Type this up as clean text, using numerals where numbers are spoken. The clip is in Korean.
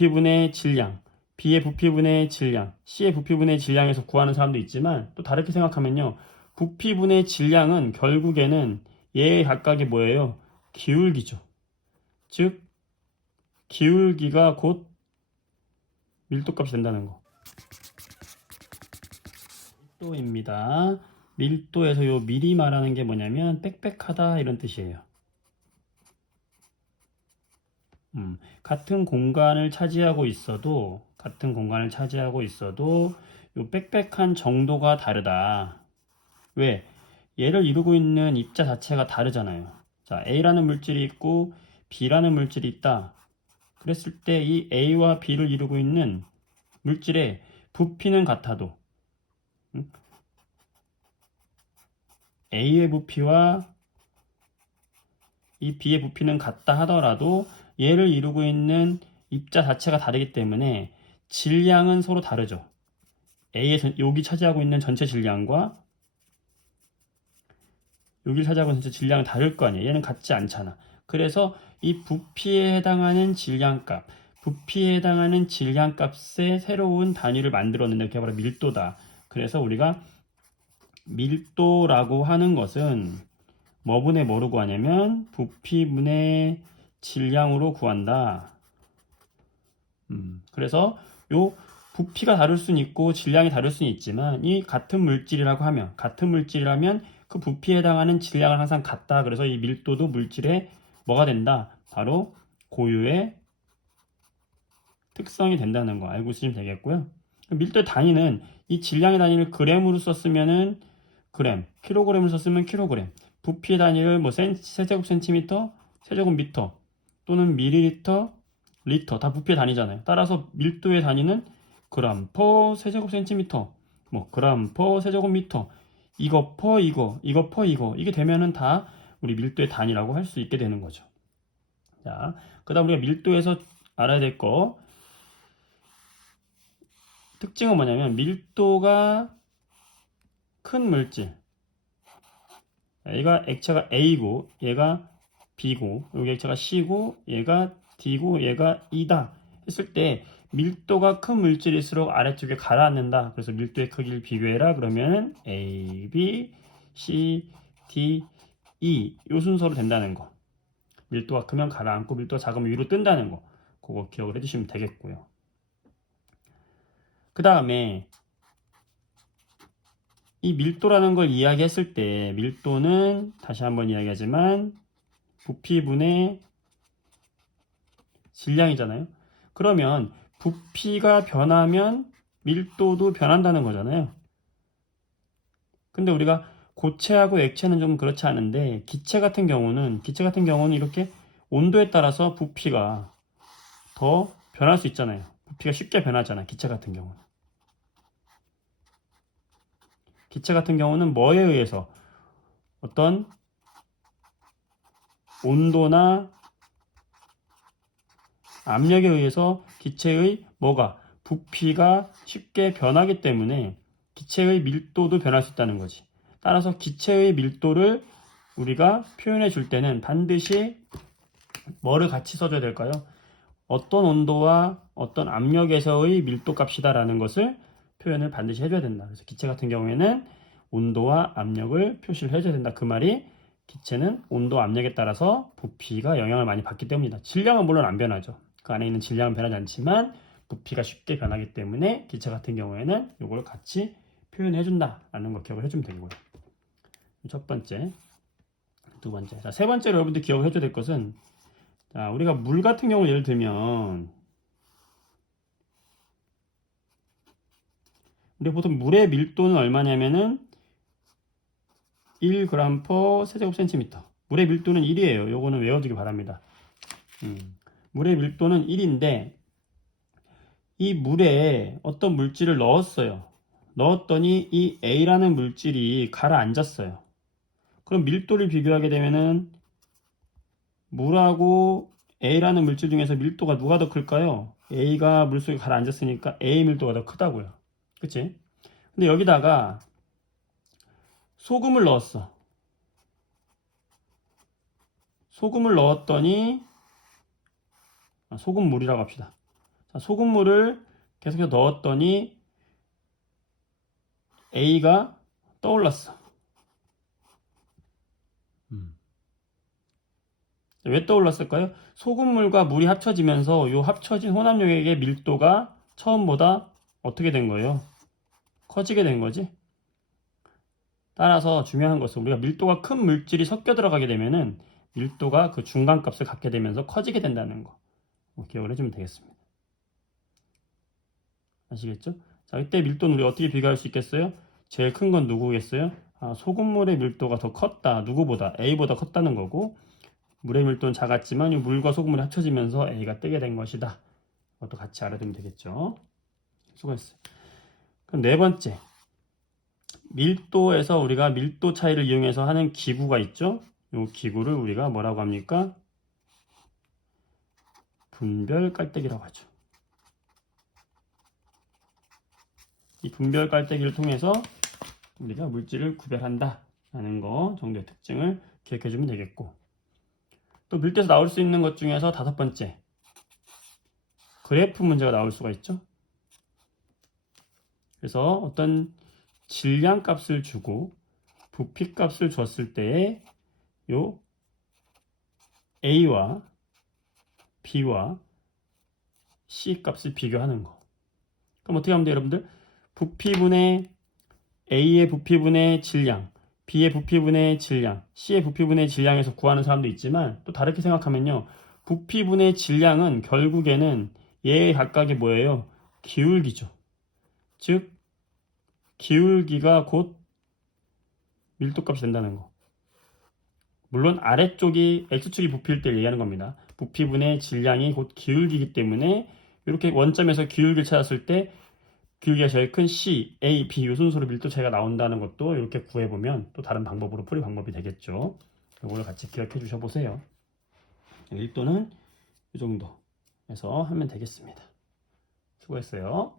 부피분의 질량, B의 부피분의 질량, C의 부피분의 질량에서 구하는 사람도 있지만 또 다르게 생각하면요. 부피분의 질량은 결국에는 얘의 각각이 뭐예요? 기울기죠. 즉 기울기가 곧 밀도값이 된다는 거. 밀도입니다. 밀도에서 요 밀이 말하는 게 뭐냐면 빽빽하다 이런 뜻이에요. 같은 공간을 차지하고 있어도 요 빽빽한 정도가 다르다. 왜? 얘를 이루고 있는 입자 자체가 다르잖아요. 자, A라는 물질이 있고 B라는 물질이 있다. 그랬을 때 이 A와 B를 이루고 있는 물질의 부피는 같아도 A의 부피와 이 B의 부피는 같다 하더라도 얘를 이루고 있는 입자 자체가 다르기 때문에 질량은 서로 다르죠. A의 여기 차지하고 있는 전체 질량과 여기를 차지하고 있는 전체 질량은 다를 거 아니에요. 얘는 같지 않잖아. 그래서 이 부피에 해당하는 질량값, 부피에 해당하는 질량값의 새로운 단위를 만들었는데 그게 바로 밀도다. 그래서 우리가 밀도라고 하는 것은 뭐분의 뭐로 구하냐면 부피분의 질량으로 구한다. 그래서 요 부피가 다를 수는 있고 질량이 다를 수는 있지만 이 같은 물질이라면 그 부피에 해당하는 질량은 항상 같다. 그래서 이 밀도도 물질의 뭐가 된다? 바로 고유의 특성이 된다는 거 알고 있으시면 되겠고요. 밀도의 단위는 이 질량의 단위를 그램으로 썼으면은 그램, 킬로그램을 썼으면 킬로그램, 부피의 단위를 뭐 세제곱 센티미터, 세제곱 미터 또는 밀리리터, 리터 다 부피의 단위잖아요. 따라서 밀도의 단위는 그램 퍼 세제곱 센티미터, 뭐 그램 퍼 세제곱 미터, 이거 퍼 이거 퍼 이거 이게 되면은 다 우리 밀도의 단위라고 할 수 있게 되는 거죠. 자, 그다음 우리가 밀도에서 알아야 될 거 특징은 뭐냐면 밀도가 큰 물질 얘가 액체가 A고 얘가 B고 여기 액체가 C고 얘가 D고 얘가 E다 했을 때 밀도가 큰 물질일수록 아래쪽에 가라앉는다. 그래서 밀도의 크기를 비교해라. 그러면 A, B, C, D, E 이 순서로 된다는 거. 밀도가 크면 가라앉고 밀도가 작으면 위로 뜬다는 거. 그거 기억을 해주시면 되겠고요. 그 다음에 이 밀도라는 걸 이야기했을 때 밀도는 다시 한번 이야기하지만 부피분의 질량이잖아요. 그러면 부피가 변하면 밀도도 변한다는 거잖아요. 근데 우리가 고체하고 액체는 좀 그렇지 않은데 기체 같은 경우는 이렇게 온도에 따라서 부피가 더 변할 수 있잖아요. 부피가 쉽게 변하잖아. 기체 같은 경우는. 기체 같은 경우는 뭐에 의해서 어떤 온도나 압력에 의해서 기체의 뭐가 부피가 쉽게 변하기 때문에 기체의 밀도도 변할 수 있다는 거지. 따라서 기체의 밀도를 우리가 표현해 줄 때는 반드시 뭐를 같이 써줘야 될까요? 어떤 온도와 어떤 압력에서의 밀도 값이다라는 것을 표현을 반드시 해줘야 된다. 그래서 기체 같은 경우에는 온도와 압력을 표시를 해줘야 된다. 그 말이 기체는 온도, 압력에 따라서 부피가 영향을 많이 받기 때문이다. 질량은 물론 안 변하죠. 그 안에 있는 질량은 변하지 않지만 부피가 쉽게 변하기 때문에 기체 같은 경우에는 이걸 같이 표현해 준다라는 거 기억을 해주면 되고요. 첫 번째, 두 번째. 자, 세 번째로 여러분들 기억을 해줘야 될 것은 자, 우리가 물 같은 경우 예를 들면 우리 보통 물의 밀도는 얼마냐면은 1g per 세제곱센티미터. 물의 밀도는 1이에요. 요거는 외워두기 바랍니다. 물의 밀도는 1인데 이 물에 어떤 물질을 넣었어요. 넣었더니 이 A라는 물질이 가라앉았어요. 그럼 밀도를 비교하게 되면은 물하고 A라는 물질 중에서 밀도가 누가 더 클까요? A가 물속에 가라앉았으니까 A 밀도가 더 크다고요. 그치? 근데 여기다가 소금을 넣었어. 소금을 넣었더니 소금물이라고 합시다. 자, 소금물을 계속해서 넣었더니 A가 떠올랐어. 왜 떠올랐을까요? 소금물과 물이 합쳐지면서 이 합쳐진 혼합력의 밀도가 처음보다 어떻게 된 거예요? 커지게 된 거지. 따라서 중요한 것은 우리가 밀도가 큰 물질이 섞여 들어가게 되면은 밀도가 그 중간값을 갖게 되면서 커지게 된다는 거. 기억을 해주면 되겠습니다. 아시겠죠? 자, 이때 밀도는 우리 어떻게 비교할 수 있겠어요? 제일 큰 건 누구겠어요? 소금물의 밀도가 더 컸다. 누구보다? A보다 컸다는 거고, 물의 밀도는 작았지만 이 물과 소금물이 합쳐지면서 A가 뜨게 된 것이다. 이것도 같이 알아두면 되겠죠? 수고했어요. 그럼 네 번째. 밀도에서 우리가 밀도 차이를 이용해서 하는 기구가 있죠? 이 기구를 우리가 뭐라고 합니까? 분별 깔때기라고 하죠. 이 분별 깔때기를 통해서 우리가 물질을 구별한다 라는 거 정도의 특징을 기억해 주면 되겠고, 또 밀도에서 나올 수 있는 것 중에서 다섯 번째, 그래프 문제가 나올 수가 있죠. 그래서 어떤 질량 값을 주고 부피 값을 줬을 때에 요 A와 B와 C 값을 비교하는 거. 그럼 어떻게 하면 돼요, 여러분들? 부피분의 A의 부피분의 질량, B의 부피분의 질량, C의 부피분의 질량에서 구하는 사람도 있지만 또 다르게 생각하면요. 부피분의 질량은 결국에는 얘 각각이 뭐예요? 기울기죠. 즉 기울기가 곧 밀도값이 된다는 거. 물론 아래쪽이 X축이 부피일 때 얘기하는 겁니다. 부피분의 질량이 곧 기울기이기 때문에 이렇게 원점에서 기울기를 찾았을 때 기울기가 제일 큰 C, A, B 이 순서로 밀도 차이가 나온다는 것도 이렇게 구해보면 또 다른 방법으로 풀이 방법이 되겠죠. 이걸 같이 기억해 주셔 보세요. 1도는 이 정도 해서 하면 되겠습니다. 수고했어요.